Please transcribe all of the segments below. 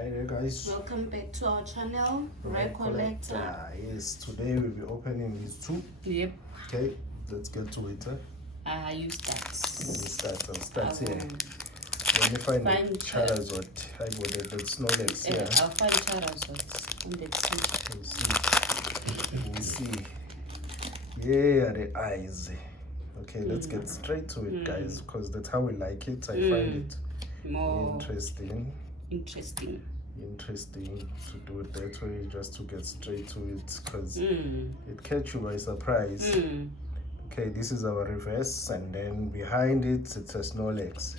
Hi there guys. Welcome back to our channel, Recollector. Yes, today we'll be opening these two. Yep. Okay, let's get to it. You start. I'll start here. Let me find the Charizard. I got the Snorlax here. I'll find Charizard on the We'll see. Yeah, the eyes. Okay, let's get straight to it, guys, because that's how we like it. I find it more interesting to do it that way, just to get straight to it, because it catch you by surprise. Okay, this is our reverse, and then behind it, it's a Snorlax.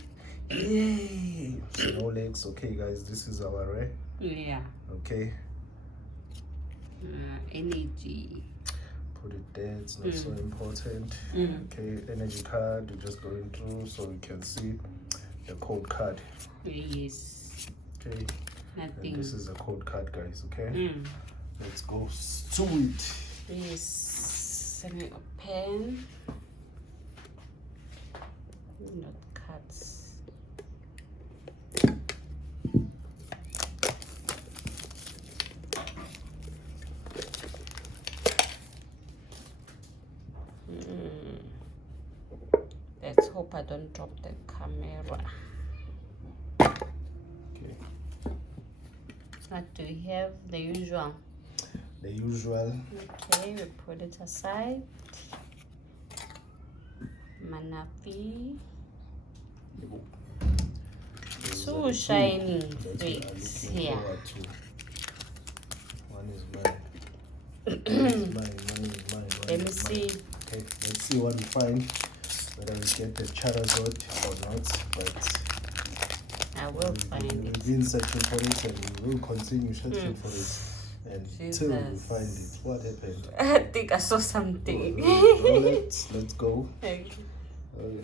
Yay! Snorlax. Okay, guys, this is our rare. Yeah. Okay. Energy. Put it there, it's not so important. Okay, energy card, you're just going through so you can see the code card. Yes. Okay. Nothing. And this is a code card, guys. Okay. Let's go to it. Yes. Let me open. Not cards. Let's hope I don't drop the camera. Okay. What do we have? The usual. The usual. Okay, we put it aside. Manafi. So shiny. Wait, here. One is mine. One is mine. Let me see. Okay, let's see what we find. Whether we get the Charizard or not, but I will find it. We've been searching for it, and we will continue searching for it until we find it. What happened? I think I saw something. Alright, let's go. Okay.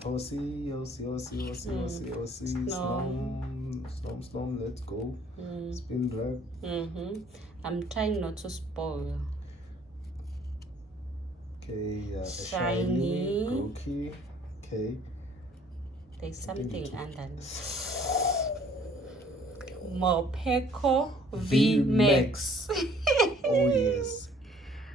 Horsey, Snom, let's go. Spin drag. I'm trying not to spoil. Okay, Shiny. Grookey. Okay. There's something underneath. Morpeko V Max.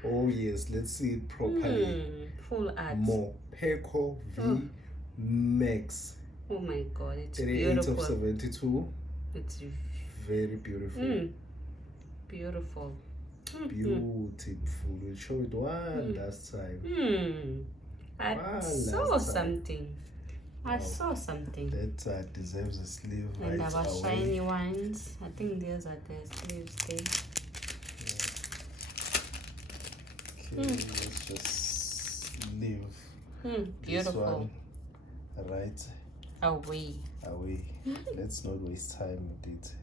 Oh yes, let's see it properly. Full art. Morpeko V Max. Oh my god, it's 38 beautiful. of 72. It's very beautiful. Beautiful. Beautiful. We'll show it one last time. I saw something. I saw something. That deserves a sleeve. And right our away. shiny ones. I think these are the sleeves there. Okay, let's just leave Beautiful. this one right Away. Let's not waste time with it.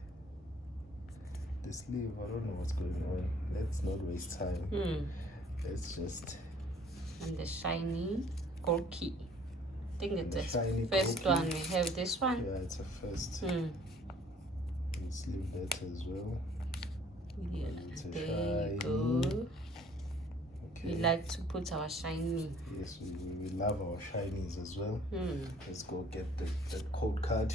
The sleeve, I don't know what's going on. Let's not waste time. Let's just. And the shiny Gorky. I think it's the shiny first Gorky. one. We have this one. Yeah, it's a first. Let's leave that as well. Yeah, It's a there you shiny. go. Okay. We like to put our shiny. Yes, we love our shinies as well. Let's go get the code card,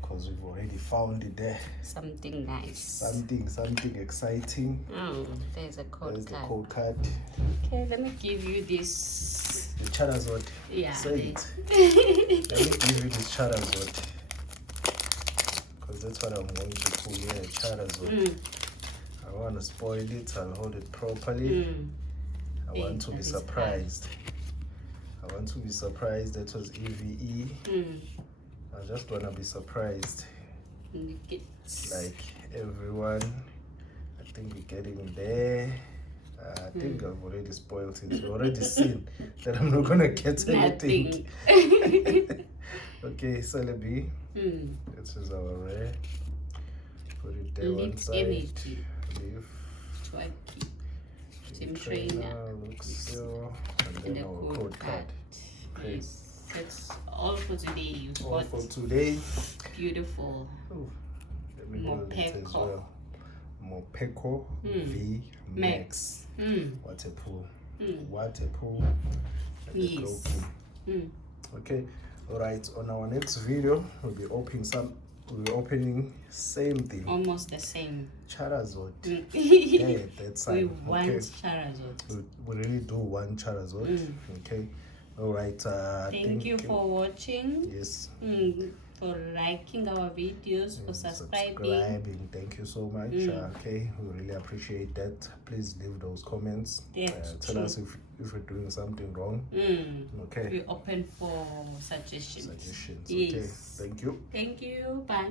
because we've already found it there. Something nice. Something exciting. There's a code There's card. the code card. Okay, let me give you this. The Charizard. Yeah. Say it. Let me give you this Charizard, because that's what I'm going to pull here. Charizard. I want to spoil it. I'll hold it properly. I want to be surprised. I want to be surprised. That was EVE. I just want to be surprised. Like everyone. I think we're getting there. I think I've already spoiled it. You've already seen that I'm not going to get anything. Okay, Celebi. This is our rare. Put it there one side. Energy. Leave. Team trainer. Looks and And then the our code card. Okay. Yes, that's all for today. You've All got for today. beautiful Let me do it as Morpeko. well. Morpeko V Max. What a pull. What a pull. And a Yes. Grookey. Okay. Alright, on our next video we'll be opening we're opening same thing. Almost the same. Charizard. Mm. Yeah, that's We fine. want Okay. Charizard. We really do want Charizard. Okay. All right. Thank you for watching. Yes. For liking our videos, for subscribing. Thank you so much. Okay, we really appreciate that. Please leave those comments. Tell us if we're doing something wrong. Okay. We're open for suggestions. Yes. Okay. Thank you. Thank you. Bye.